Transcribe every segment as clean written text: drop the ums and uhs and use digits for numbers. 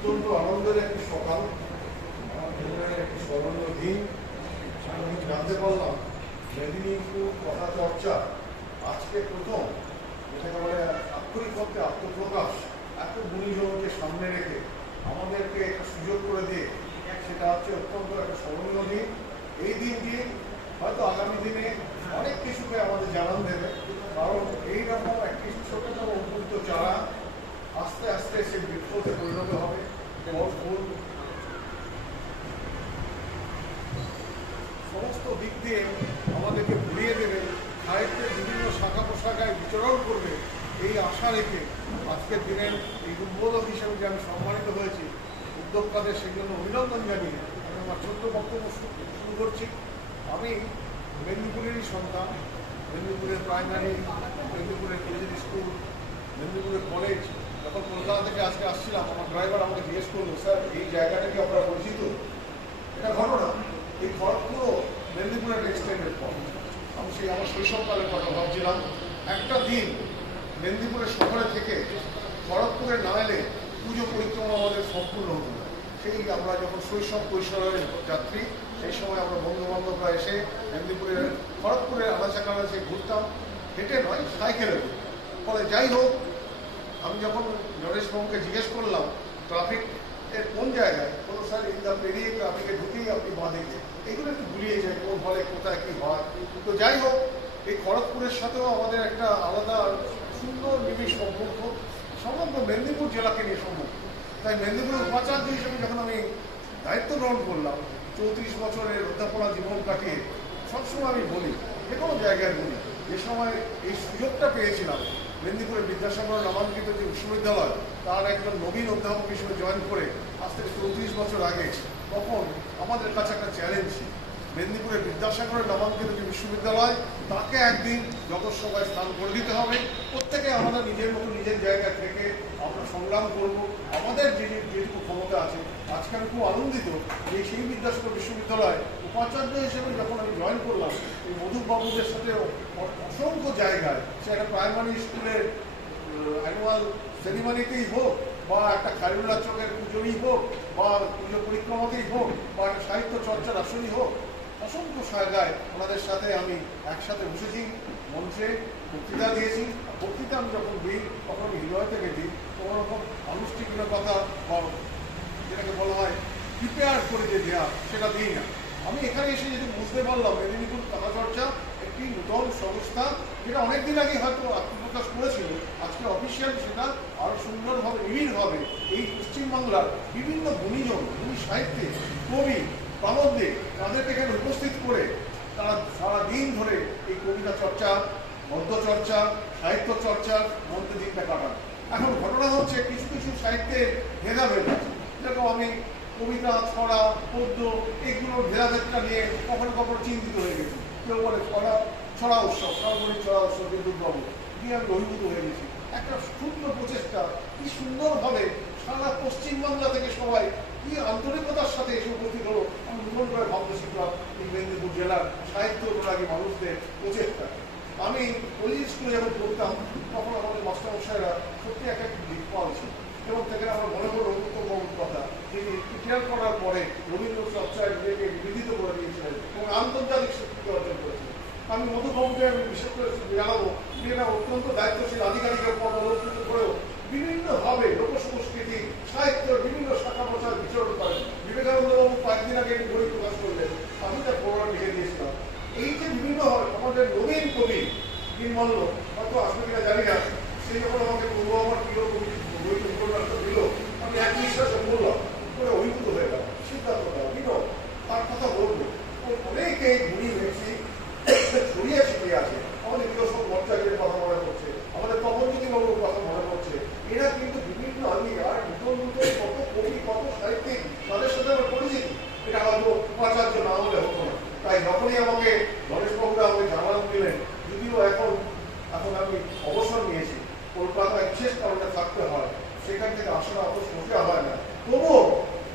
অত্যন্ত আনন্দের একটি সকাল, আমার জীবনের একটি স্মরণীয় দিন। আমি জানতে পারলাম মেদিনীপুর কথা চর্চা আজকে প্রথম, যেটাকে বলে আক্ষরিক অর্থে আত্মপ্রকাশ, এত গুণীজনকে সামনে রেখে আমাদেরকে একটা সুযোগ করে দিয়ে, সেটা হচ্ছে অত্যন্ত একটা স্মরণীয় দিন। এই দিনটি হয়তো আগামী দিনে অনেক কিছুকে আমাদের জানান দেবে, কারণ এইরকম একটি ছোটতম অঙ্কুরিত চারা আস্তে আস্তে সে বৃক্ষতে পরিণত হবে এবং ফুল সমস্ত দিক দিয়ে আমাদেরকে ভুলিয়ে দেবে, সাহিত্যের বিভিন্ন শাখা প্রশাখায় বিচরণ করবে। এই আশা রেখে আজকের দিনের এই উদ্বোধক হিসেবে যে আমি সম্মানিত হয়েছি, উদ্যোক্তাদের সেই জন্য অভিনন্দন জানিয়ে আমি আমার ছোট্ট বক্তব্য শুরু করছি। আমি মেদিনীপুরেরই সন্তান। মেদিনীপুরের প্রাইমারি, মেদিনীপুরের কেজি স্কুল, মেদিনীপুরের কলেজ। যখন কলকাতা থেকে আজকে আসছিলাম, আমার ড্রাইভার আমাকে জিজ্ঞেস করলো, স্যার এই জায়গাটা কি আপনারা পরিচিত? এটা ঘটনা, এই খড়গপুরও মেদিনীপুরের এক্সটেন্ডেড পয়েন্ট। আমি সেই আমার শৈশবকালের কথা ভাবছিলাম, একটা দিন মেদিনীপুরের শহরে থেকে খড়গপুরে না এলে পুজো পরিক্রমা আমাদের সম্পূর্ণ হতো না। সেই আমরা যখন শৈশব কৈশোরের যাত্রী, সেই সময় আমরা বন্ধু বান্ধবরা এসে মেদিনীপুরের খড়গপুরের আনাচে কানাচে ঘুরতাম, হেঁটে নয় সাইকেলে। ফলে যাই হোক, আমি যখন নরেশবাবুকে জিজ্ঞেস করলাম ট্রাফিক এর কোন জায়গায়, কোনো স্যার ইন্দা পেরিয়ে ট্রাফিকে ঢুকেই আপনি বাঁধেছে, এগুলো একটু ঘুরিয়ে যায় কোন ফলে কোথায় কী হয়। তো যাই হোক, এই খড়গপুরের সাথেও আমাদের একটা আলাদা সুন্দর নিবিড় সম্পর্ক, সমগ্র মেদিনীপুর জেলাকে নিয়ে সম্পর্ক। তাই মেদিনীপুরের উপাচার্য হিসেবে যখন আমি দায়িত্ব গ্রহণ করলাম, 34 বছরের অধ্যাপনা জীবন কাটিয়ে, সবসময় আমি বলি, যে কোনো জায়গায় বলি, যে সময় এই সুযোগটা পেয়েছিলাম মেদিনীপুরের বিদ্যাসাগর নামাঙ্কিত যে বিশ্ববিদ্যালয়, তার একজন নবীন অধ্যাপক হিসেবে জয়েন করে আজ থেকে 34 বছর আগে, তখন আমাদের কাছে একটা চ্যালেঞ্জ, মেদিনীপুরের বিদ্যাসাগরের নামাঙ্কিত যে বিশ্ববিদ্যালয়, তাকে একদিন জগৎসভায় স্থান করে দিতে হবে। প্রত্যেকে আমাদের নিজের মতো নিজের জায়গা থেকে আমরা সংগ্রাম করব, আমাদের যেটুকু ক্ষমতা আছে। আজকে আমি খুব আনন্দিত যে সেই বিদ্যাসাগর বিশ্ববিদ্যালয় উপাচার্য হিসেবে যখন আমি জয়েন করলাম, এই মধুবাবুদের সাথে অসংখ্য জায়গায়, সে একটা প্রাইমারি স্কুলের অ্যানুয়াল সেরিমনিতেই হোক, বা একটা খায়রুল্লাহ চকের পুজোরই হোক, বা পুজো পরিক্রমাতেই হোক, বা একটা সাহিত্য চর্চার আসনই হোক, অসংখ্য জায়গায় ওনাদের সাথে আমি একসাথে বসেছি, মঞ্চে বক্তৃতা দিয়েছি। বক্তৃতা আমি যখন দিই, তখন আমি হৃদয় থেকে দিই, কোনো রকম আনুষ্ঠানিকতা বা যেটাকে বলা হয় প্রিপেয়ার করে যে দেওয়া, সেটা দিই না। আমি এখানে এসে যদি বুঝতে পারলাম মেদিনীপুর কথাচর্চা একটি নূতন সংস্থা, যেটা অনেকদিন আগে হয়তো আত্মপ্রকাশ করেছিল, আজকে অফিসিয়াল সেটা আরও সুন্দরভাবে নিবিড়ভাবে এই পশ্চিমবাংলার বিভিন্ন গুণীজন, গুণী সাহিত্যে, কবি, প্রাবন্ধিক, তাদেরকে এখানে উপস্থিত করে তারা সারাদিন ধরে এই কবিতা চর্চা, গদ্য চর্চা, সাহিত্য চর্চার মধ্যে দিনটা কাটান। এখন ঘটনা হচ্ছে কিছু কিছু সাহিত্যের ভেদাভেদ আছে, যেরকম আমি কবিতা, ছড়া, পদ্য, এগুলোর ভেদাভেদটা নিয়ে কখনো কখনো চিন্তিত হয়ে গেছি। কেউ বলে ছড়া উৎসব, সর্বজনীন ছড়া উৎসব বিদ্যুৎবাবু দিয়ে আমি অভিভূত হয়ে গেছি। একটা সুন্দর প্রচেষ্টা, কি সুন্দরভাবে সারা পশ্চিমবাংলা থেকে সবাই কি আন্তরিকতার সাথে এসে উপস্থিত হলো, আমি নতুন করে ভাবতে শিখলাম এই মেদিনীপুর জেলার সাহিত্য অনুরাগী মানুষদের প্রচেষ্টা। আমি কলেজ স্কুলে যখন পড়তাম, তখন আমাদের মাস্টারমশাইরা সত্যি একটা দিকপাল ছিল, এবং থেকে আমার মনে হলো উত্তমবাবুর কথা, যিনি রিটায়ার করার পরে রবীন্দ্র চর্চায় নিজেকে বিদিত করে দিয়েছিলেন এবং আন্তর্জাতিক স্বীকৃতি অর্জন করেছিলেন। আমি মধুবাবুকে আমি বিশেষ করে জানাবো, মেয়েরা অত্যন্ত দায়িত্বশীল আধিকারিকের পদ অলঙ্কৃত করেও বিভিন্নভাবে লোকসংস্কৃতি, সাহিত্যের বিভিন্ন শাখা প্রচার বিচরণ করেন। বিবেকানন্দবাবু কয়েকদিন আগে একটি বই প্রকাশ করলেন, আমি তার প্রমাণ লিখে দিয়েছিলাম। এই যে বিভিন্নভাবে আমাদের নবীন কবি নির্মল্য, হয়তো আসলে কিনা জানি না, সেই যখন আমাকে পূর্ব আমার প্রিয় কবি বইটি উপন্যাসটা দিল, আমি এক নিঃশ্বাসে বললাম, করে অভিভূত হয়ে গেলাম। সিদ্ধান্ত বিনোদ, তার কথা বলবো, অনেকে গুণী হয়েছি, ছড়িয়ে ছিটিয়ে আছে। আমাদের বিরসব ভট্টাচার্যের কথা মনে পড়ছে, আমাদের তপনজ্যোতি বাবুর কথা মনে পড়ছে। এরা কিন্তু বিভিন্ন আর নতুন নতুন কত কবি, কত সাহিত্যিক, তাদের সাথে আমার পরিচিতি, এটা হয়তো উপাচার্য না হলে হতো না। তাই যখনই আমাকে নরেশবাবুরা আমাকে জানান দিলেন, যদিও এখন আমি অবসর নিয়েছি, কলকাতায় বিশেষ কারণে থাকতে হয়, সেখান থেকে আসাটা অত সোজা হয় না, তবুও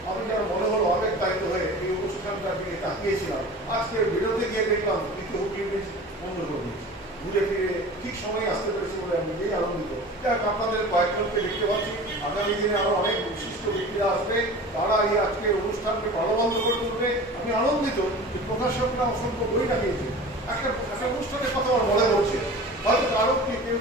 আমি যেন মনে হলো অনেক দায়িত্ব হয়ে এই অনুষ্ঠানটার দিকে তাকিয়েছিলাম। আজকে বিরোধে গিয়ে দেখলাম দ্বিতীয় হুকি ব্রিজ বন্ধ করে দিয়েছি, ঘুরে ফিরে ঠিক সময় আসতে পেরেছি বলে আমি নিজেই আনন্দিত। যাক, আপনাদের কয়েকজনকে দেখতে পাচ্ছি, আগামী দিনে আরো অনেক বিশিষ্ট ব্যক্তিরা আসবে, তারা এই আজকের অনুষ্ঠানকে প্রাণবন্ত করে তুলবে। আমি আনন্দিত যে প্রকাশকরা অসংখ্য বই লাগিয়েছে। একটা অনুষ্ঠানের কথা আমার মনে পড়ছে, হয়তো কারো কেউ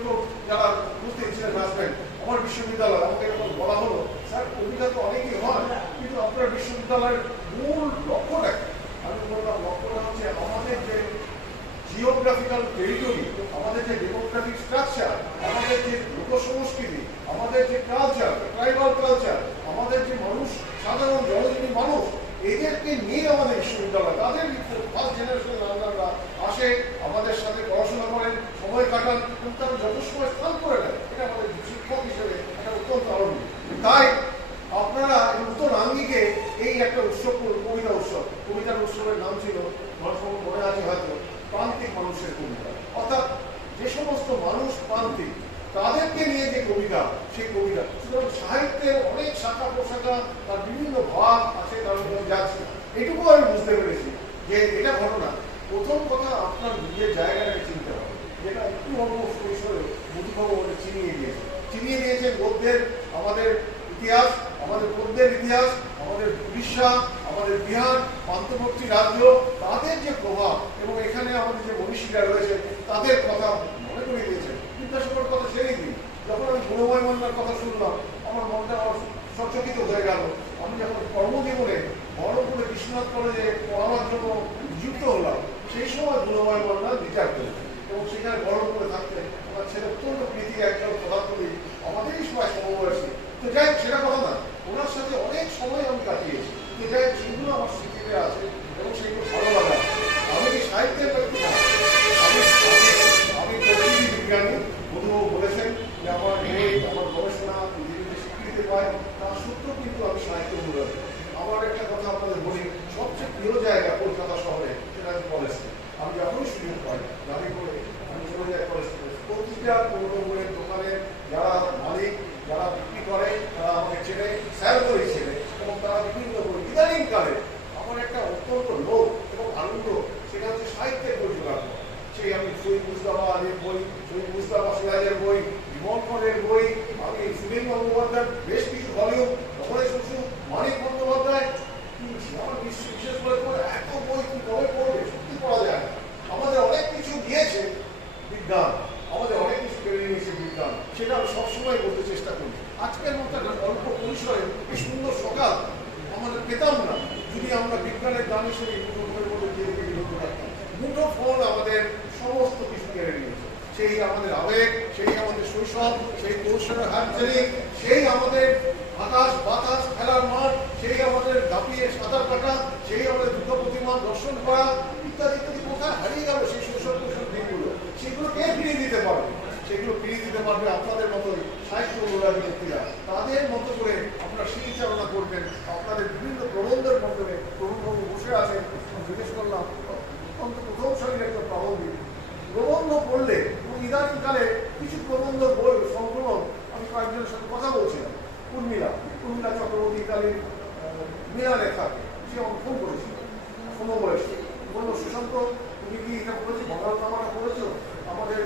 যারা বুঝতে ছিলেন আসবেন আমার বিশ্ববিদ্যালয়, আমাকে যখন বলা হলো স্যার কবিতা তো অনেকেই হয়, কিন্তু আপনার বিশ্ববিদ্যালয়ের মূল লক্ষ্যটা কি? আমি বললাম লক্ষ্যটা হচ্ছে আমাদের যে জিওগ্রাফিক্যাল টেরিটরি, আমাদের যে ডেমোগ্রাফিক স্ট্রাকচার, আমাদের যে লোক সংস্কৃতি, আমাদের যে কালচার, ট্রাইবাল কালচার, আমাদের যে মানুষ, সাধারণ জনজীবী মানুষ, এদেরকে নিয়ে আমাদের বিশ্ববিদ্যালয়, তাদের ফার্স্ট জেনারেশনের রান্নারা আসে, আমাদের সাথে পড়াশোনা করেন, সময় কাটান এবং তারা যত সময় স্থান করে নেয়। এটা আমাদের শিক্ষক হিসেবে একটা অত্যন্ত আনন্দ। তাই আপনারা নতুন আঙ্গিকে এই একটা উৎসব, কবিতা উৎসব, কবিতার উৎসবের নাম ছিল মনে আছে হয়তো প্রান্তিক মানুষের কবিতা, অর্থাৎ যে সমস্ত মানুষ প্রান্তিক তাদেরকে নিয়ে যে কবিতা, সেই কবিতা। সুতরাং সাহিত্যের অনেক শাখা প্রশাখা, তার বিভিন্ন ভাব আছে, তার মধ্যে যাচ্ছে। এটুকু আমি বুঝতে পেরেছি যে এটা ঘটনা। প্রথম কথা আপনার নিজের জায়গাটাকে চিনতে হবে, যেটা একটু অল্প পরিসরে মধুবাবু আমাদের চিনিয়ে দিয়েছে গদ্যের আমাদের ইতিহাস, আমাদের গদ্যের ইতিহাস, আমাদের উড়িষ্যা, আমাদের বিহার, পান্তবর্তী রাজ্য, তাদের যে প্রভাব এবং এখানে আমাদের যে মনীষীরা রয়েছে তাদের কথা মনে করে দিয়েছেন। বিদ্যাসাগরের কথা ছেড়েই দিই, যখন আমি গুণময় মান্নার কথা শুনলাম আমার মনটা সচকিত হয়ে গেল। আমি যখন কর্মজীবনে বহরমপুরে বিশ্বনাথ কলেজে পড়াবার জন্য নিযুক্ত হলাম, সেই সময় গুণময় মান্না বিচার করেছেন এবং সেখানে বহরমপুরে থাকতে আমার ছেলে অত্যন্ত প্রীতি একজন পদার্থবিদ, আমাদেরই সবাই সমবয়সী। তো যাই হোক, সেটা কথা না, ওনার সাথে অনেক সময় আমি কাটিয়েছি। তো যাই হোক, সেগুলো আমার স্মৃতিতে আছে এবং সেগুলো ভালো লাগা। আমি কি সাহিত্যের ব্যক্তি না, আমি প্রকৃতি বিজ্ঞানী। মধুবাবু বলেছেন যে আমার বই, আমার গবেষণা পৃথিবীতে স্বীকৃতি পায়, তার সূত্র কিন্তু আমি সাহিত্য অনুরাগী। আমার একটা কথা আপনাদের বলি, সবচেয়ে প্রিয় জায়গা কলকাতা শহরে, সেটা আমি কলেজ। আমি যখনই সুযোগ পাই গাড়ি করে আমি চলে যাই কলেজ। প্রতিটা কোনো বইয়ের দোকানের যারা মালিক, যারা বিক্রি করে, তারা আমাকে চেনে, স্যার করেই চেনে এবং তারা বিভিন্ন বই। ইদানিংকালে আমার একটা অত্যন্ত লোভ এবং আনন্দ, সেটা হচ্ছে সাহিত্যের বই জোগাড় করা। সেই আমি শহীদ মুজতবা আলীর বই, শহীদ মুজতবা সিরাজের বই, বিমলকরের বই, আমি সুনীল গঙ্গোপাধ্যায়ের বেশ কিছু ভলিউম, রমেশ বসু, মানিক বন্দ্যোপাধ্যায়, আমার বিশেষ করে এত বই কি কবে পড়বে, সত্যি পড়া যায় না। আমাদের অনেক কিছু দিয়েছে বিজ্ঞান, আমাদের অনেক কিছু কেড়ে নিয়েছে বিজ্ঞান, সেটা আমি সবসময় বলতে চেষ্টা করি। আজকের মতো একটা অল্প পরিসরে এই সুন্দর সকাল আমাদের পেতাম না যদি আমরা বিজ্ঞানের দাম হিসেবে মুঠোফোনের মধ্যে দিয়ে বিরত রাখতাম। মুঠোফোন আমাদের সমস্ত কিছু কেড়ে নিয়েছে, সেই আমাদের আবেগ, সেই আমাদের শৈশব, সেই কৌশলের হাতছানি, সেই আমাদের আকাশ বাতাস খেলার মাঠ, সেই আমাদের দাপিয়ে সাঁতার কাটা, সেই আমাদের দুর্গা প্রতিমা দর্শন করা ইত্যাদি ইত্যাদি কোথায় হারিয়ে গেল সেই শৈশব কৈশোর দিনগুলো? সেগুলো কে ফিরিয়ে দিতে পারবে? সেগুলো ফিরিয়ে দিতে পারবে আপনাদের মতোই সাহিত্য অনুরাগী ব্যক্তিরা। তাদের মতো করে আপনারা স্মৃতিচারণা করবেন। আপনাদের বিভিন্ন প্রবন্ধের মাধ্যমে তরুণবাবু বসে আছেন, জিজ্ঞেস করলাম অত্যন্ত প্রথমশালীর একটা প্রবন্ধ পড়লে এবং ইদানিংকালে কিছু প্রবন্ধ বই সংকলন, আমি কয়েকজনের সাথে কথা বলছিলাম। উর্মিলা চক্রবর্তী ইতালির মিলানে থাকে, সে আমাকে ফোন করেছিল সমবয়সী, বললো সুশান্ত তুমি কি এটা পড়েছো, বাংলাটা পড়েছো? আমাদের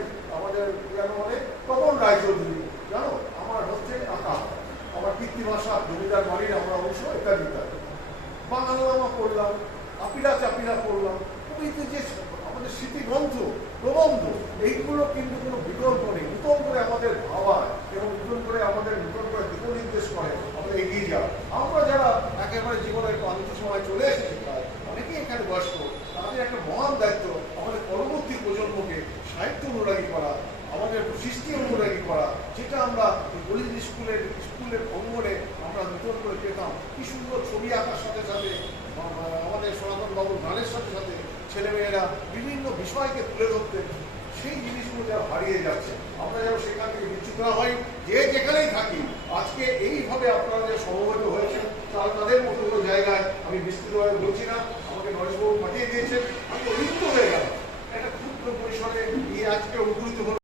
মানে তপন রায়চৌধুরী, জানো আমার হচ্ছে কাকা, আমার পিতৃভাষা জমিদার বাড়ির আমরা অংশ, ইত্যাদি ইত্যাদি। বাংলা পড়লাম, আপিরা চাপিরা পড়লাম। কবিতে যে আমাদের স্মৃতিগ্রন্থ, প্রবন্ধ, এইগুলো কিন্তু কোনো বিকল্প নেই। নতুন করে আমাদের ভাবায় এবং নতুন করে আমাদের নতুন করে দিক নির্দেশ করে আমাদের এগিয়ে যাওয়া। আমরা যারা একেবারে জীবনের প্রান্ত সময় চলে এসেছি, প্রায় অনেকেই এখানে বয়স্ক, তাদের একটা মহান দায়িত্ব আমাদের পরবর্তী প্রজন্মকে সাহিত্য অনুরাগী করা, আমাদের সৃষ্টি অনুরাগী করা, যেটা আমরা কলেজ স্কুলের অঙ্গনে আমরা নতুন করে পেতাম। কি সুন্দর ছবি আঁকার সাথে সাথে আমাদের সনাতন বাবুর গানের সাথে সাথে ছেলেমেয়েরা বিভিন্ন বিষয়কে তুলে ধরতে, সেই জিনিসগুলো যারা হারিয়ে যাচ্ছে, আমরা যেন সেখান থেকে বিচ্যুত না হই। যে যেখানেই থাকি, আজকে এইভাবে আপনারা যে সমবেত হয়েছেন, তাদের মতো কোনো জায়গায় আমি বিস্তৃতভাবে বলছি না, আমাকে নরেশবাবু পাঠিয়ে দিয়েছেন, আমি অভিভূত হয়ে গেলাম। একটা ক্ষুদ্র পরিসরে এই আজকে অঙ্কুরিত হল।